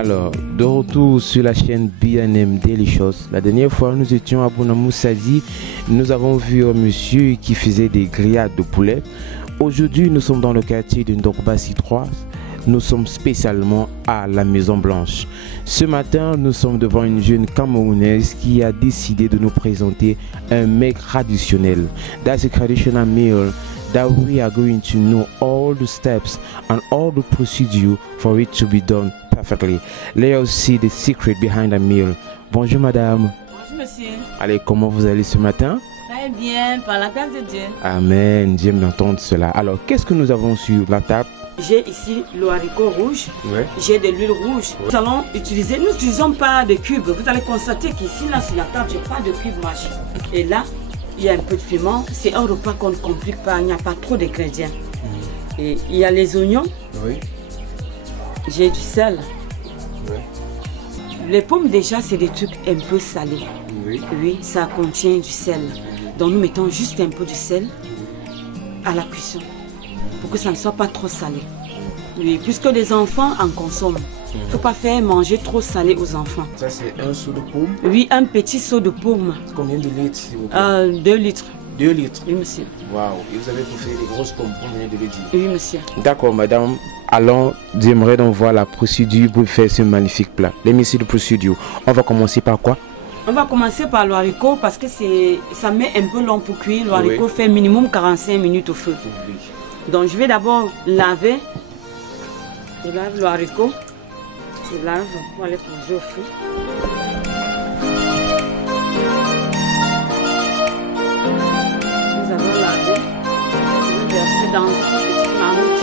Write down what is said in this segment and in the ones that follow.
Alors, de retour sur la chaîne B&M Delicious. La dernière fois, nous étions à Bounamou Sadi. Nous avons vu un monsieur qui faisait des grillades de poulet. Aujourd'hui, nous sommes dans le quartier de Ndorbassi 3. Nous sommes spécialement à la Maison Blanche. Ce matin, nous sommes devant une jeune Camerounaise qui a décidé de nous présenter un mets traditionnel. That's a traditional meal that we are going to know all the steps and all the procedure for it to be done perfectly. Let us see the secret behind the meal. Bonjour madame. Bonjour monsieur. Allez, comment vous allez ce matin? Très bien, par la grâce de Dieu. Amen, j'aime entendre cela. Alors, qu'est-ce que nous avons sur la table? J'ai ici le haricot rouge, Ouais. j'ai de l'huile rouge. Nous allons utiliser, nous n'utilisons pas de cubes. Vous allez constater qu'ici, là sur la table, je n'ai pas de cubes magiques. Et là, il y a un peu de piment. C'est un repas qu'on ne complique pas, il n'y a pas trop d'ingrédients. Et il y a les oignons. Oui. J'ai du sel. Ouais. Les pommes déjà, c'est des trucs un peu salés. Oui. Oui, ça contient du sel. Donc nous mettons juste un peu de sel à la cuisson pour que ça ne soit pas trop salé. Oui, puisque les enfants en consomment. Il ne faut pas faire manger trop salé aux enfants. Ça, c'est un seau de pomme. Oui, un petit seau de pomme. Combien de litres, s'il vous plaît? 2 litres. 2 litres. Oui, monsieur. Waouh. Et vous avez bouffé des grosses pommes, combien de litres? Oui, monsieur. D'accord, madame. Allons, j'aimerais donc voir la procédure pour faire ce magnifique plat. Let me see the procedure. On va commencer par quoi? On va commencer par le haricot parce que ça met un peu long pour cuire. Le haricot fait minimum 45 minutes au feu. Oui. Donc je vais d'abord laver. Je lave le haricot. Je lave pour aller poser au feu. Nous avons lavé. Je vais verser dans une petite marmite.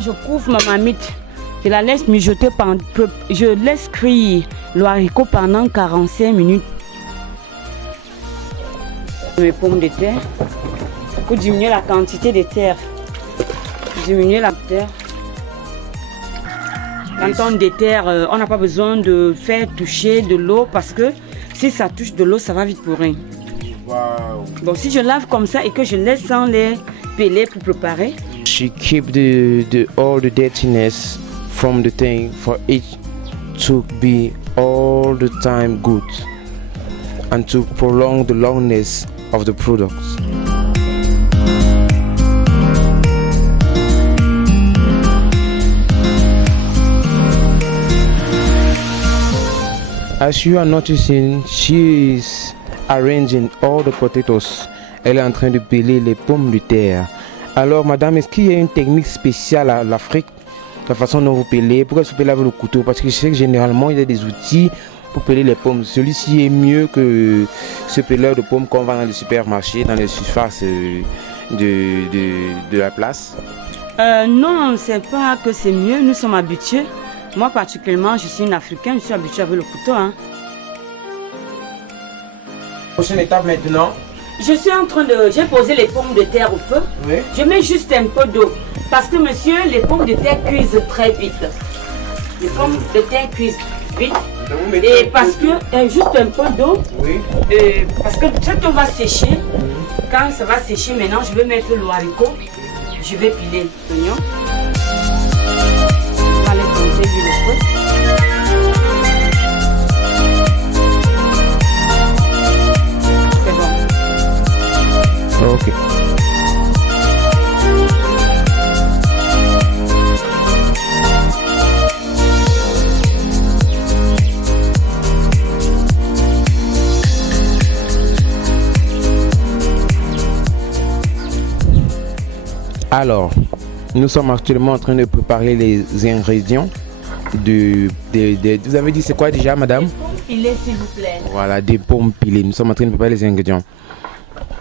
Je couvre ma marmite, je la laisse mijoter, je laisse cuire le haricot pendant 45 minutes. Mes pommes de terre, pour diminuer la quantité de terre, diminuer la terre. Quand on déterre, on n'a pas besoin de faire toucher de l'eau parce que si ça touche de l'eau, ça va vite pourrir. Wow. Donc si je lave comme ça et que je laisse sans les peler pour préparer. She keep all the dirtiness from the thing for it to be all the time good and to prolong the longness of the products. As you are noticing, she is arranging all the potatoes. Elle est en train de peler les pommes de terre. Alors madame, est-ce qu'il y a une technique spéciale à l'Afrique, la façon dont vous pelez? Pourquoi vous pelez avec le couteau? Parce que je sais que généralement il y a des outils pour peler les pommes. Celui-ci est mieux que ce peleur de pommes qu'on vend dans les supermarchés, dans les surfaces de la place. Non, c'est pas que c'est mieux, nous sommes habitués. Moi particulièrement, je suis une Africaine, je suis habituée avec le couteau. Prochaine étape maintenant. Je suis en train de... J'ai posé les pommes de terre au feu. Oui. Je mets juste un peu d'eau. Parce que monsieur, les pommes de terre cuisent très vite. Les pommes de terre cuisent vite. Et parce que... juste un peu d'eau. Oui. Parce que cette eau va sécher. Quand ça va sécher maintenant, je vais mettre le haricot. Je vais piler l'oignon. Je vais aller poser l'huile au feu. Ok. Alors, nous sommes actuellement en train de préparer les ingrédients vous avez dit c'est quoi déjà madame? Des pommes pilées s'il vous plaît. Voilà, des pommes pilées. Nous sommes en train de préparer les ingrédients.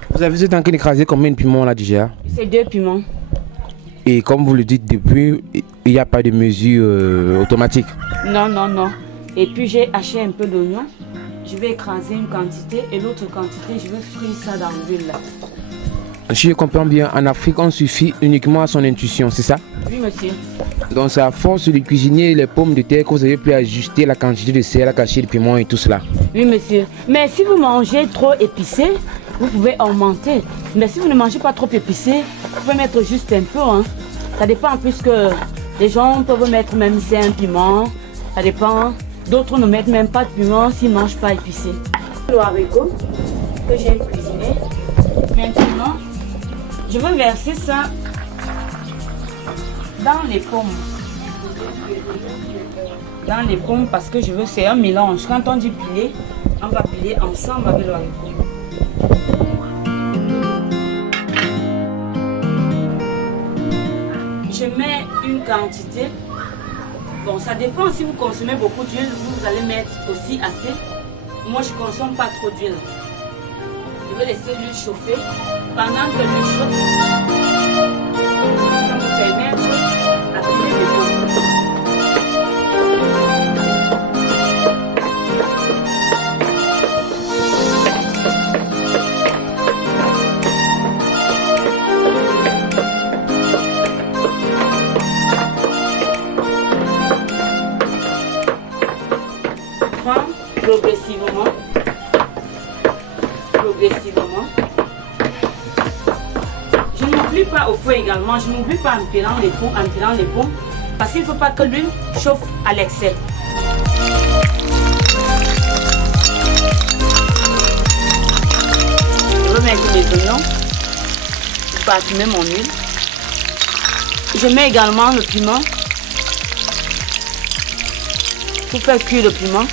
Vous avez été en train d'écraser combien de piments là déjà? C'est 2 piments. Et comme vous le dites depuis, il n'y a pas de mesure automatique? Non, non, non. Et puis j'ai haché un peu d'oignon. Je vais écraser une quantité et l'autre quantité, je vais frire ça dans l'huile là. Si je comprends bien, en Afrique, on suffit uniquement à son intuition, c'est ça? Oui, monsieur. Donc c'est à force de cuisiner les pommes de terre que vous avez pu ajuster la quantité de sel, la quantité de piment et tout cela. Oui, monsieur. Mais si vous mangez trop épicé, vous pouvez augmenter. Mais si vous ne mangez pas trop épicé, vous pouvez mettre juste un peu. Hein. Ça dépend, puisque les gens peuvent mettre même si c'est un piment. Ça dépend. D'autres ne mettent même pas de piment s'ils ne mangent pas épicé. Le haricot que j'ai cuisiné. Maintenant, je vais verser ça dans les pommes. Dans les pommes parce que je veux, c'est un mélange. Quand on dit piler, on va piler ensemble avec le haricot. Je mets une quantité. Bon, ça dépend si vous consommez beaucoup d'huile, vous allez mettre aussi assez. Moi, je ne consomme pas trop d'huile. Je vais laisser l'huile chauffer. Pendant que l'huile chauffe, ça me permet d'appliquer les pommes. Progressivement. Je n'oublie pas au feu également, je n'oublie pas en pilant les pommes, parce qu'il ne faut pas que l'huile chauffe à l'excès. Je vais mettre mes oignons pour parfumer mon huile. Je mets également le piment pour faire cuire le piment.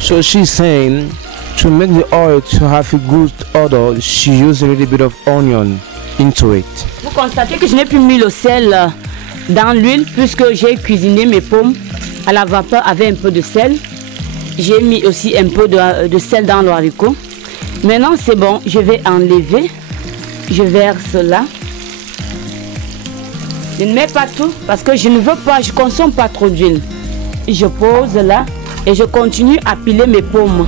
So she's saying to make the oil to have a good odor, she used a little bit of onion into it. Vous constatez que je n'ai plus mis le sel dans l'huile puisque j'ai cuisiné mes pommes à la vapeur avec un peu de sel. J'ai mis aussi un peu de sel dans le haricot. Maintenant c'est bon, je vais enlever. Je verse là. Je ne mets pas tout parce que je ne veux pas, je ne consomme pas trop d'huile. Je pose là. Et je continue à piler mes pommes.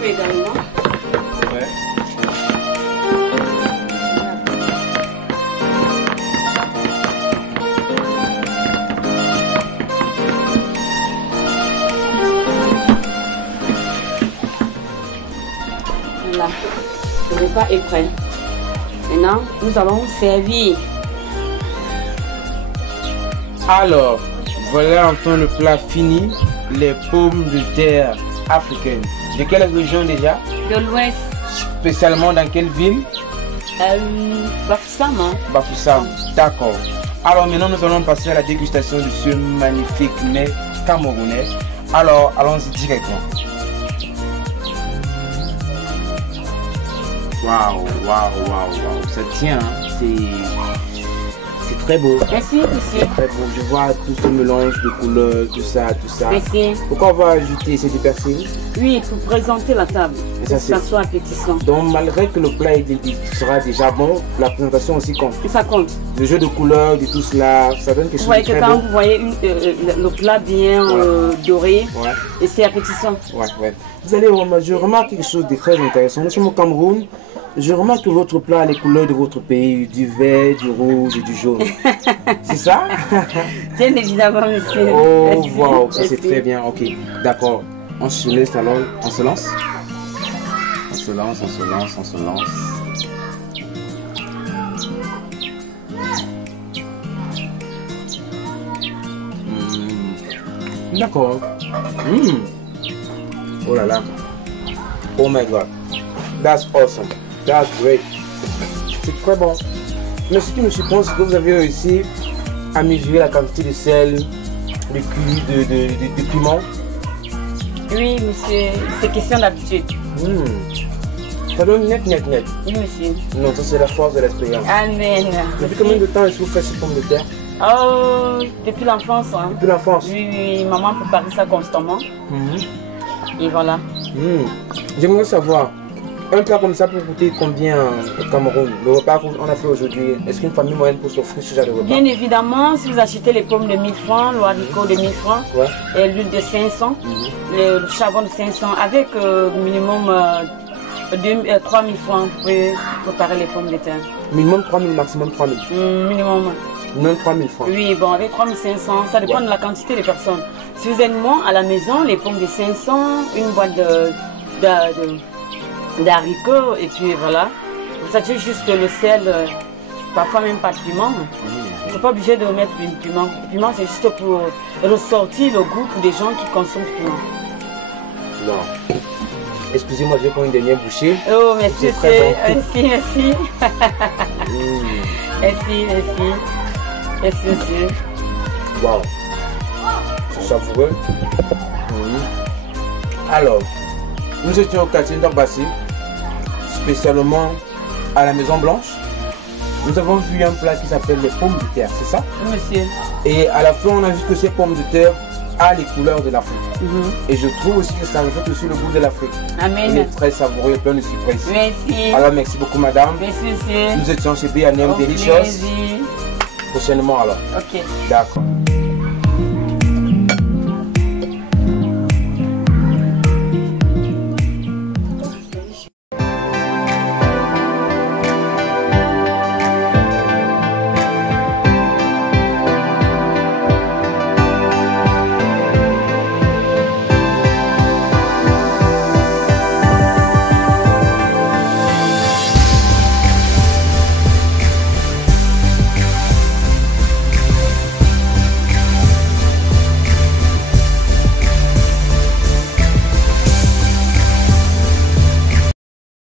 Également. Ouais. Voilà, le repas est prêt. Maintenant, nous allons servir. Alors, voilà enfin le plat fini, les pommes de terre africaines. De quelle région déjà? De l'Ouest. Spécialement dans quelle ville? Bafoussam. Hein? Bafoussam, d'accord. Alors maintenant nous allons passer à la dégustation de ce magnifique mets camerounais. Alors allons-y directement. Waouh, waouh, waouh, waouh, ça tient, hein? C'est très beau. Merci, monsieur. Très beau. Je vois tout ce mélange de couleurs, tout ça, tout ça. Merci. Pourquoi on va ajouter ces du persil? Oui, pour présenter la table. Et ça soit appétissant. Donc malgré que le plat sera déjà bon, la présentation aussi compte. Et ça compte. Le jeu de couleurs, de tout cela, ça donne quelque chose de très quand beau. vous voyez le plat bien doré, et c'est appétissant. Ouais. Vous allez remarquer, je remarque quelque chose de très intéressant. Nous sommes au Cameroun. Je remarque que votre plat a les couleurs de votre pays, du vert, du rouge et du jaune. C'est ça? Bien évidemment, monsieur. Oh, wow, ça c'est très bien. Ok, d'accord. On se laisse alors, on se lance. On se lance. D'accord. Oh là là. Oh my god. That's awesome. That's great. C'est très bon. Mais ce qui me surprend, c'est que vous avez réussi à mesurer la quantité de sel, de cuit, de piment Oui, monsieur, c'est question d'habitude. Ça donne net. Oui, monsieur. Non, ça c'est la force de l'expérience. Amen. Depuis combien de temps est-ce que vous faites ces pommes de terre? Oh, depuis l'enfance. Hein. Depuis l'enfance? Oui, maman préparait ça constamment. Et voilà. J'aimerais savoir, un plat comme ça peut coûter combien au Cameroun? Le repas qu'on a fait aujourd'hui, est-ce qu'une famille moyenne peut s'offrir ce genre de repas? Bien évidemment, si vous achetez les pommes de 1000 francs, le haricot de 1000 francs, et l'huile de 500, le charbon de 500, avec minimum 3000 francs, vous pouvez préparer les pommes de terre. Minimum 3000, maximum 3000? Minimum. Minimum 3000 francs? Oui, bon, avec 3500, ça dépend de la quantité de personnes. Si vous êtes moins à la maison, les pommes de 500, une boîte d'haricots, et puis voilà. Vous achetez juste le sel, parfois même pas de piment. Vous n'êtes pas obligé de mettre du piment. Le piment, c'est juste pour ressortir le goût pour des gens qui consomment du piment. Non. Excusez-moi, je vais prendre une dernière bouchée. Oh, merci, merci. Merci. Merci, monsieur. Wow. C'est savoureux. Alors, nous étions au quartier d'Ambassi, spécialement à la Maison Blanche. Nous avons vu un plat qui s'appelle les pommes de terre, c'est ça? Oui, monsieur. Et à la fin, on a vu que ces pommes de terre a les couleurs de l'Afrique. Et je trouve aussi que ça reflète aussi le goût de l'Afrique. Amen. Il est très savoureux et plein de surprises. Merci. Alors merci beaucoup madame. Merci monsieur. Nous étions chez B&M Delicious. Prochainement alors. Ok. D'accord.